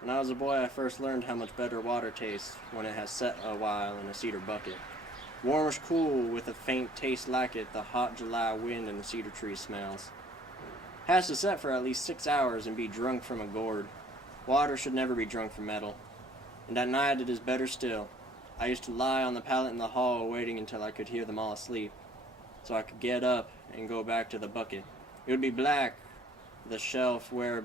When I was a boy, I first learned how much better water tastes when it has set a while in a cedar bucket. Warmish cool with a faint taste like it, the hot July wind and the cedar tree smells. Has to set for at least 6 hours and be drunk from a gourd. Water should never be drunk from metal. And at night it is better still. I used to lie on the pallet in the hall waiting until I could hear them all asleep, so I could get up and go back to the bucket. It would be black, the shelf where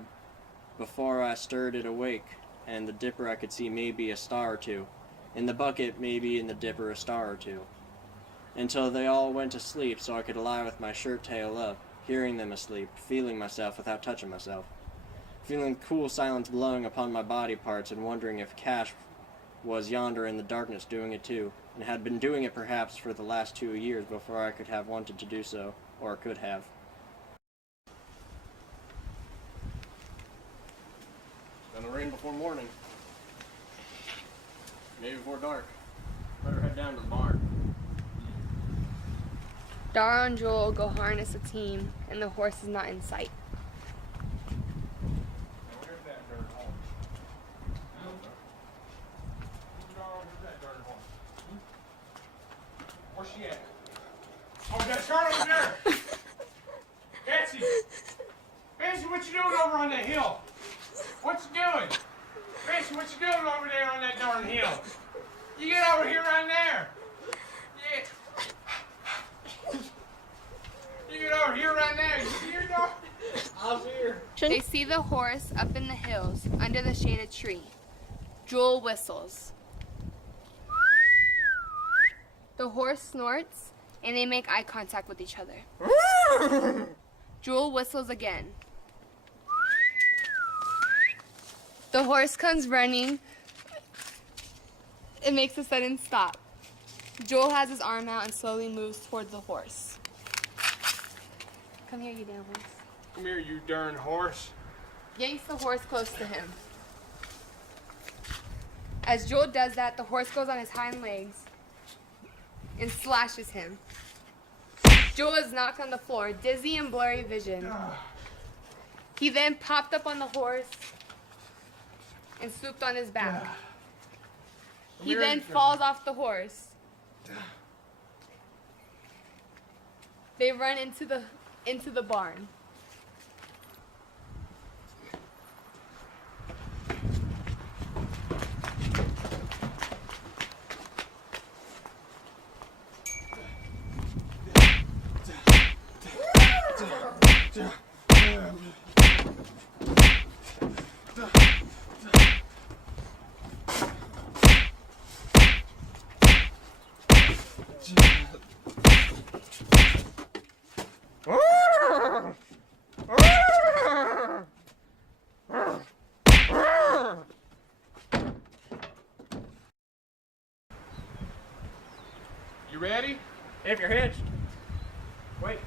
before I stirred it awake, and the dipper I could see maybe a star or two. In the bucket, maybe in the dipper a star or two. Until they all went to sleep so I could lie with my shirt tail up, hearing them asleep, feeling myself without touching myself. Feeling cool silence blowing upon my body parts and wondering if Cash was yonder in the darkness doing it too, and had been doing it perhaps for the last 2 years before I could have wanted to do so, or could have. It's gonna rain before morning. Maybe before dark. Better head down to the barn. Dara and Joel go harness a team, and the horse is not in sight. Where's she at? Oh, that girl over there! Betsy! Betsy, what you doing over on that hill? What you doing? Betsy, what you doing over there on that darn hill? You get over here right there! Yeah. You get over here right now. You see your dog? I was here. They see the horse up in the hills under the shaded tree. Joel whistles. The horse snorts, and they make eye contact with each other. Joel whistles again. The horse comes running. It makes a sudden stop. Joel has his arm out and slowly moves towards the horse. Come here, you damn horse. Come here, you darn horse. Yanks the horse close to him. As Joel does that, the horse goes on his hind legs and slashes him. Joel is knocked on the floor, dizzy and blurry vision. He then popped up on the horse and swooped on his back. He then falls off the horse. They run into the barn. You ready? If you're hitched. Wait.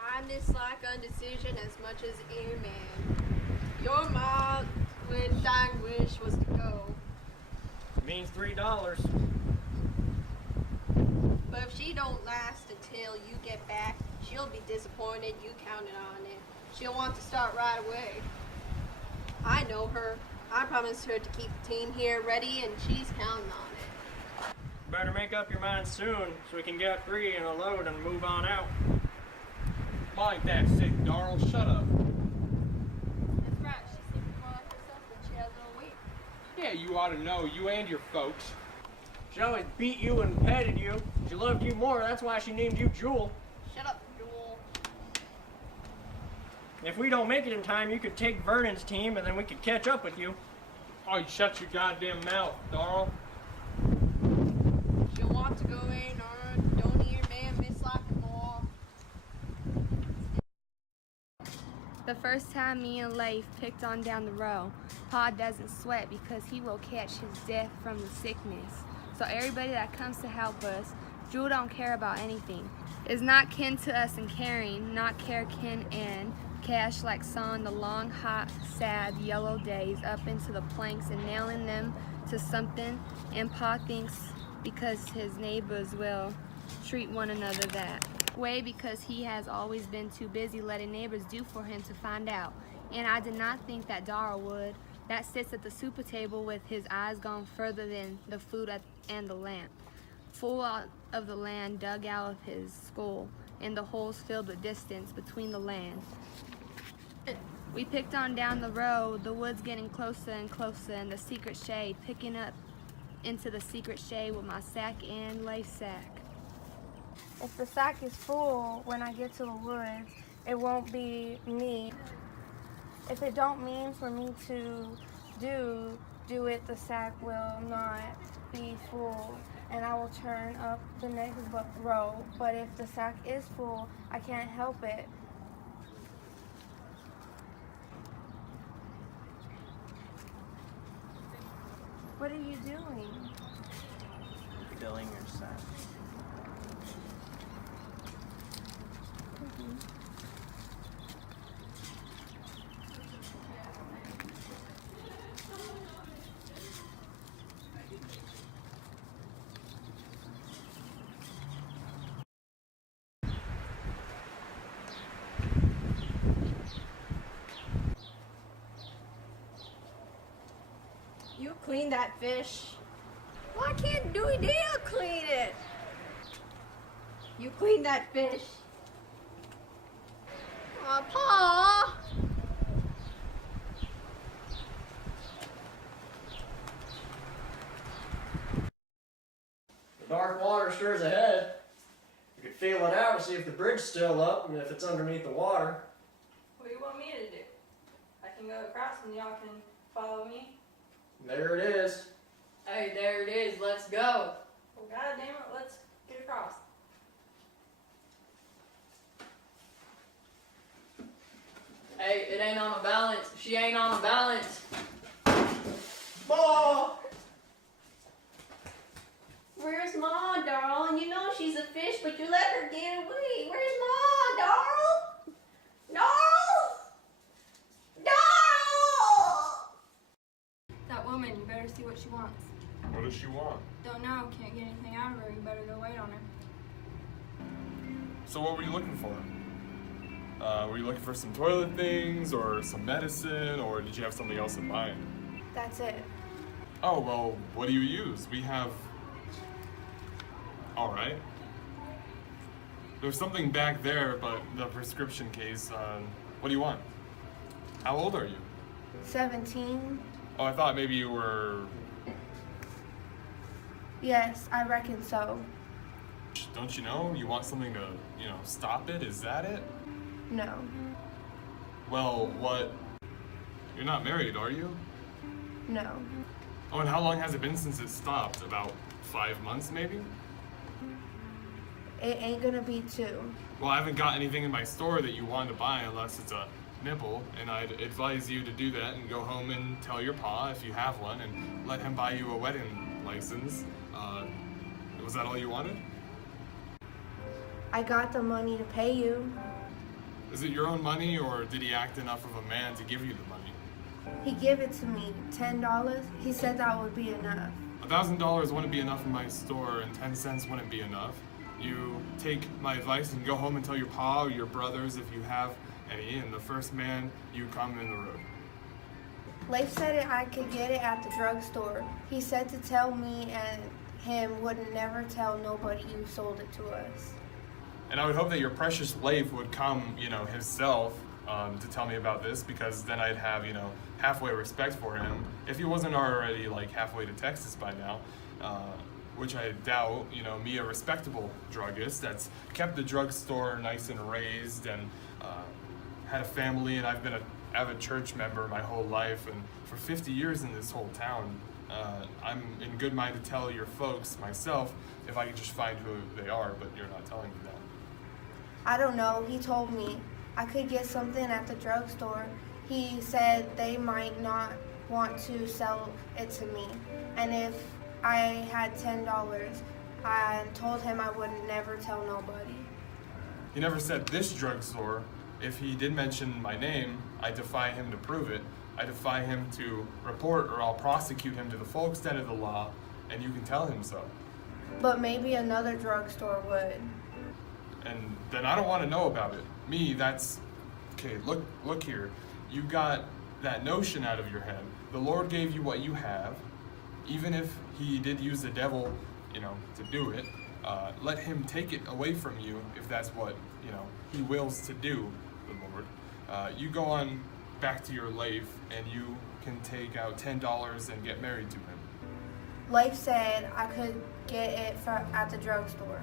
I dislike undecision as much as any man. Your mom when dying wish was to go. Means $3. But if she don't last until you get back, she'll be disappointed you counted on it. She'll want to start right away. I know her. I promised her to keep the team here ready, and she's counting on it. Better make up your mind soon so we can get free and a load and move on out. Mind that sick, Darl. Shut up. That's right. She seems more like herself than she has little weight. Yeah, you ought to know. You and your folks. She always beat you and petted you. She loved you more, that's why she named you Jewel. Shut up, Joel. If we don't make it in time, you could take Vernon's team and then we could catch up with you. Oh, you shut your goddamn mouth, Darl. She'll want to go in or don't hear man mislike them all. The first time me and Leif picked on down the row, Pa doesn't sweat because he will catch his death from the sickness. So everybody that comes to help us, Jewel don't care about anything. Is not kin to us in caring, not care kin and Cash like sawing the long, hot, sad, yellow days up into the planks and nailing them to something, and Pa thinks because his neighbors will treat one another that. way because he has always been too busy letting neighbors do for him to find out. And I did not think that Darrell would. That sits at the super table with his eyes gone further than the food and the lamp. Full out of the land dug out of his skull, and the holes filled with distance between the land. We picked on down the road, the woods getting closer and closer, and the secret shade, picking up into the secret shade with my sack and lace sack. If the sack is full when I get to the woods, it won't be me. If it don't mean for me to do it, the sack will not be full, and I will turn up the next row. But if the sack is full, I can't help it. What are you doing? Filling your sack. You clean that fish. Why can't Dewey Dale clean it? You clean that fish. Aw, Pa. The dark water stirs ahead. You could feel it out to see if the bridge's still up and if it's underneath the water. What do you want me to do? I can go across and y'all can follow me. There it is. Hey, there it is. Let's go. Well, God damn it, let's get across. Hey, it ain't on a balance. She ain't on a balance. Ball! Where's Ma, darling? You know she's a fish, but you let her get away. Where's Ma, darling? Darling? Darling! That woman, you better see what she wants. What does she want? Don't know, can't get anything out of her. You better go wait on her. So what were you looking for? Were you looking for some toilet things or some medicine, or did you have something else in mind? That's it. Oh, well, what do you use? We have... Alright. There's something back there, but the prescription case, what do you want? How old are you? 17? Oh, I thought maybe you were... Yes, I reckon so. Don't you know? You want something to, stop it? Is that it? No. Well, what? You're not married, are you? No. Oh, and how long has it been since it stopped? About 5 months, maybe? It ain't gonna be 2. Well, I haven't got anything in my store that you want to buy unless it's a nipple, and I'd advise you to do that and go home and tell your pa, if you have one, and let him buy you a wedding license. Was that all you wanted? I got the money to pay you. Is it your own money, or did he act enough of a man to give you the money? He gave it to me, $10. He said that would be enough. $1,000 wouldn't be enough in my store, and 10 cents wouldn't be enough. You take my advice and go home and tell your pa or your brothers, if you have any, and the first man you come in the road. Leif said I could get it at the drugstore. He said to tell me and him would never tell nobody you sold it to us. And I would hope that your precious Leif would come, himself to tell me about this, because then I'd have, halfway respect for him. If he wasn't already, halfway to Texas by now, which I doubt, me, a respectable druggist that's kept the drugstore nice and raised and had a family, and I've been an avid church member my whole life, and for 50 years in this whole town, I'm in good mind to tell your folks myself if I can just find who they are, but you're not telling me that. I don't know. He told me I could get something at the drugstore. He said they might not want to sell it to me. And if I had $10, I told him I would never tell nobody. He never said this drugstore. If he did mention my name, I defy him to prove it. I defy him to report, or I'll prosecute him to the full extent of the law, and you can tell him so. But maybe another drugstore would. and then I don't want to know about it. Me, that's okay. Look here. You got that notion out of your head. The Lord gave you what you have, even if He did use the devil, to do it. Let Him take it away from you if that's what He wills to do. The Lord. You go on back to your life, and you can take out $10 and get married to Him. Leif said I could get it at the drugstore.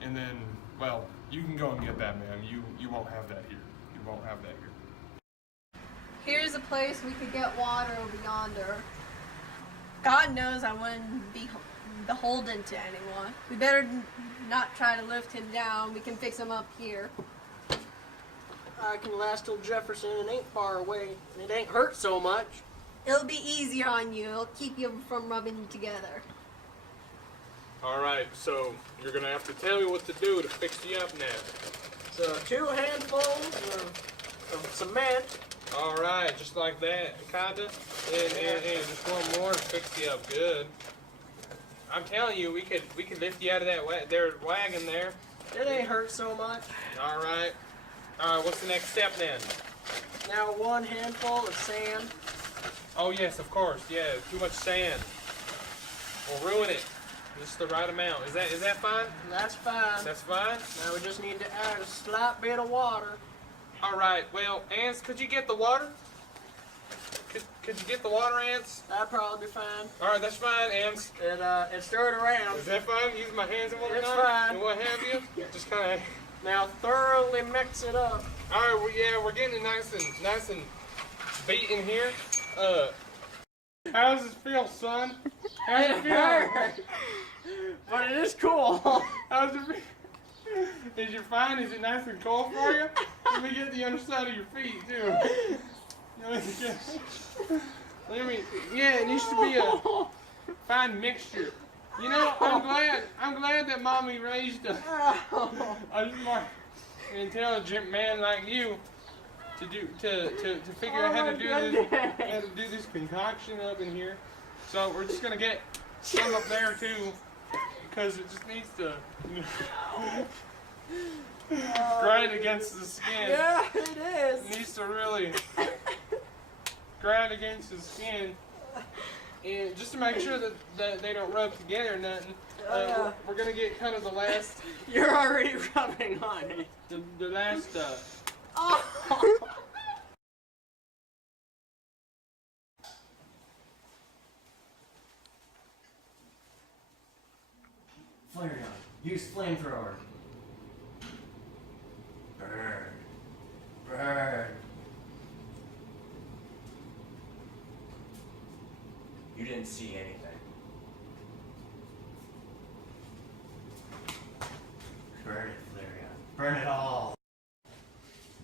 And then, well, you can go and get that, ma'am. You won't have that here. You won't have that here. Here's a place we could get water over yonder. God knows I wouldn't be beholden to anyone. We better not try to lift him down. We can fix him up here. I can last till Jefferson and ain't far away, and it ain't hurt so much. It'll be easier on you. It'll keep you from rubbing together. All right, so you're gonna have to tell me what to do to fix you up now. So 2 handfuls of cement. All right, just like that, kinda, and just one more to fix you up good. I'm telling you, we could lift you out of that wagon there. It ain't hurt so much. All right, what's the next step then? Now 1 handful of sand. Oh yes, of course, yeah. Too much sand will ruin it. Just the right amount. Is that fine? That's fine. That's fine. Now we just need to add a slight bit of water. All right. Well, Ants, could you get the water? Could you get the water, Ants? That'd probably be fine. All right, that's fine, Ants. It stirred around. Is that fine? Use my hands and whatnot. It's fine. And what have you? Just kind of. Now thoroughly mix it up. All right. Well, yeah, we're getting it nice and beaten here. How does this feel, son? How does it feel? But it is cool. How's it feel? Is you fine? Is it nice and cold for you? Let me get the underside of your feet too. Yeah, it needs to be a fine mixture. I'm glad that mommy raised a smart, intelligent man like you to figure out how to do this concoction up in here. So we're just gonna get some up there too, because it just needs to grind against the skin. Yeah, it is. It needs to really grind against the skin, and just to make sure that they don't rub together or nothing. We're gonna get kind of the last. You're already rubbing on it. The last. Flare gun. Use flamethrower. Burn. Burn. You didn't see anything. Burn it, flare gun. Burn it all.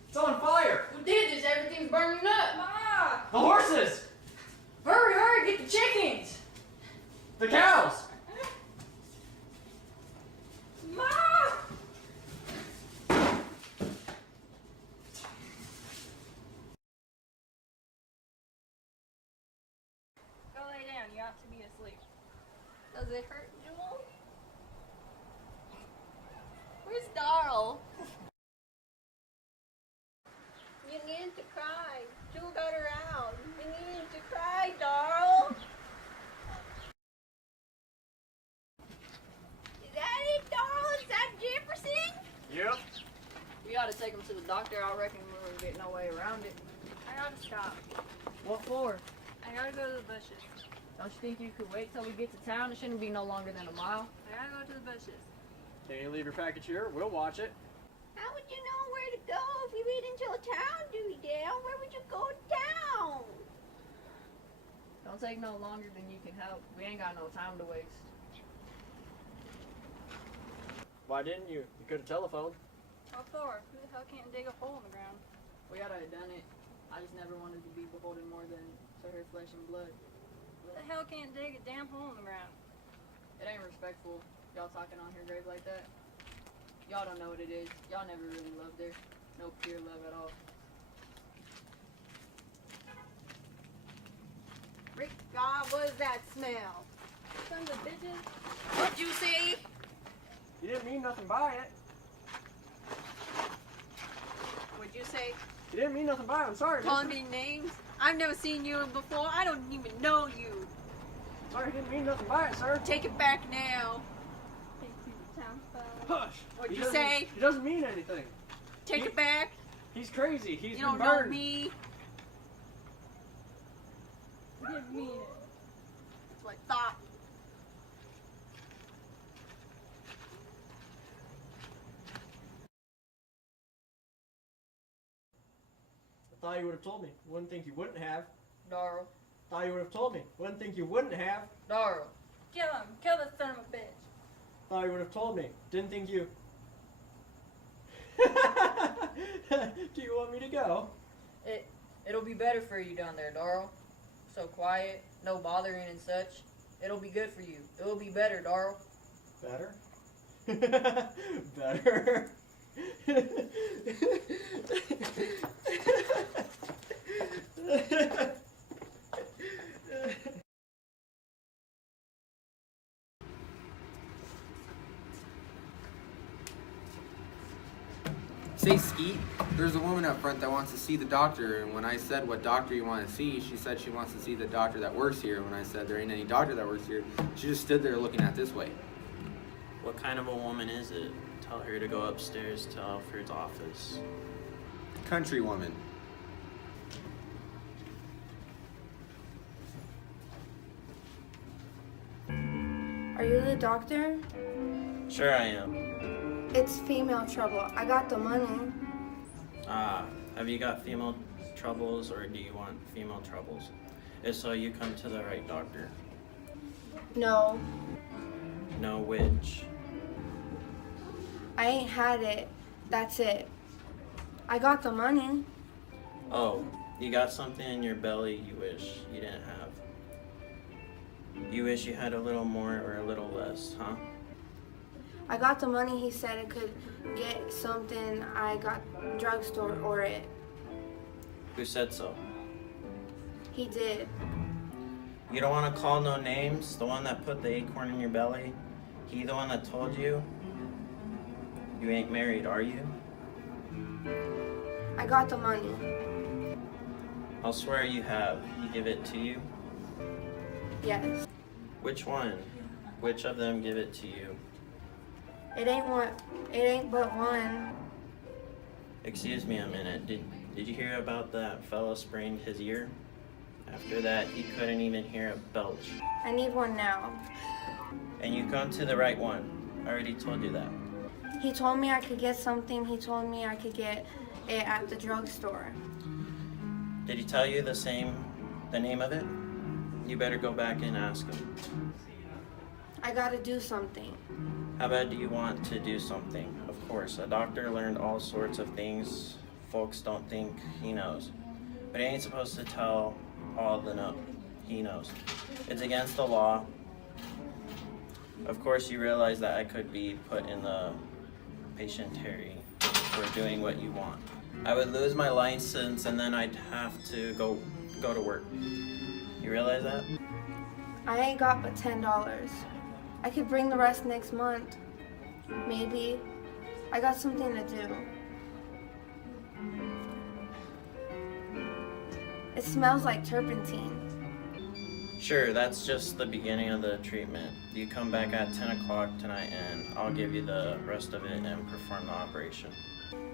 It's on fire! Who did this? Everything's burning up. Ma! The horses! Hurry, get the chickens! The cows! Ma! Go lay down. You ought to be asleep. Does it hurt, Jewel? Where's Darl? You needed to cry. Jewel got her out. You needed to cry, Darl. Is that it, Darl? Is that Jefferson? Yep. We ought to take him to the doctor. I reckon we're getting no way around it. I gotta stop. What for? I gotta go to the bushes. Don't you think you could wait till we get to town? It shouldn't be no longer than a mile. I gotta go to the bushes. Can you leave your package here? We'll watch it. How would you know where to go if you wait until town, Dewey Dale? Where would you go down? Don't take no longer than you can help. We ain't got no time to waste. Why didn't you? You could have telephoned. What for? Who the hell can't dig a hole in the ground? We oughta have done it. I just never wanted to be beholden more than to her flesh and blood. Who the hell can't dig a damn hole in the ground? It ain't respectful. Y'all talking on her grave like that. Y'all don't know what it is. Y'all never really loved her. No pure love at all. Rick, God, what is that smell? Sons of bitches. What'd you say? You didn't mean nothing by it. What'd you say? You didn't mean nothing by it. I'm sorry. Calling me names? I've never seen you before. I don't even know you. Sorry, didn't mean nothing by it, sir. Take it back now. Hush. What'd you say? He doesn't mean anything. Take it back. He's crazy. He's You been don't know burned. me. You didn't mean it. That's what I thought. I thought you would have told me. Wouldn't think you wouldn't have. Darrell. Thought you would have told me. Wouldn't think you wouldn't have. Darrell. Kill him. Kill the son of a bitch. Thought you would have told me. Didn't think you. Do you want me to go? It'll be better for you down there, Darrell. So quiet, no bothering and such. It'll be good for you. It'll be better, Darrell. Better? Better? Say, Skeet, there's a woman up front that wants to see the doctor, and when I said what doctor you want to see, she said she wants to see the doctor that works here. When I said there ain't any doctor that works here, she just stood there looking at this way. What kind of a woman is it? Tell her to go upstairs to Alfred's office. Country woman. Are you the doctor? Sure I am. It's female trouble. I got the money. Have you got female troubles or do you want female troubles? If so, you come to the right doctor. No, No which. I ain't had it. That's it. I got the money. Oh, you got something in your belly you wish you didn't have. You wish you had a little more or a little less, huh? I got the money. He said I could get something. I got drugstore or it. Who said so? He did. You don't want to call no names? The one that put the acorn in your belly? He the one that told you? You ain't married, are you? I got the money. I'll swear you have. He give it to you? Yes. Which one? Which of them give it to you? It ain't one. It ain't but one. Excuse me a minute. Did you hear about that fella sprained his ear? After that, he couldn't even hear a belch. I need one now. And you come to the right one. I already told you that. He told me I could get something. He told me I could get it at the drugstore. Did he tell you the name of it? You better go back and ask him. I gotta do something. How bad do you want to do something? Of course, a doctor learned all sorts of things folks don't think he knows. But he ain't supposed to tell all the he knows. It's against the law. Of course, you realize that I could be put in the patientary for doing what you want. I would lose my license and then I'd have to go to work. You realize that? I ain't got but $10. I could bring the rest next month. Maybe. I got something to do. It smells like turpentine. Sure, that's just the beginning of the treatment. You come back at 10 o'clock tonight and I'll give you the rest of it and perform the operation.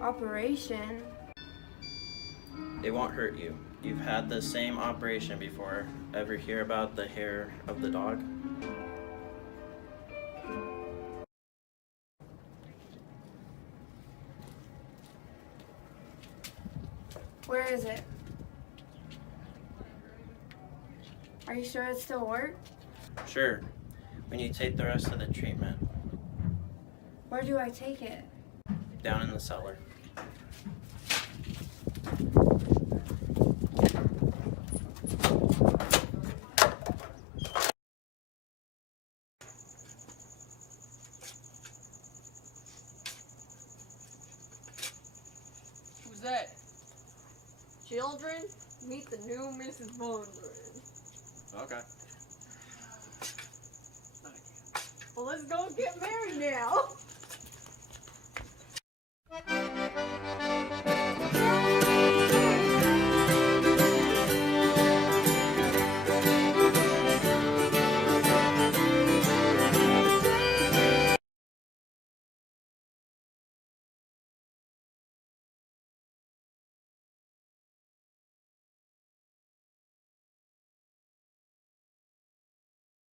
Operation? It won't hurt you. You've had the same operation before. Ever hear about the hair of the dog? Where is it? Are you sure it still works? Sure, when you take the rest of the treatment. Where do I take it? Down in the cellar. Who's that? Children, meet the new Mrs. Bondred. Okay. Well, let's go get married now.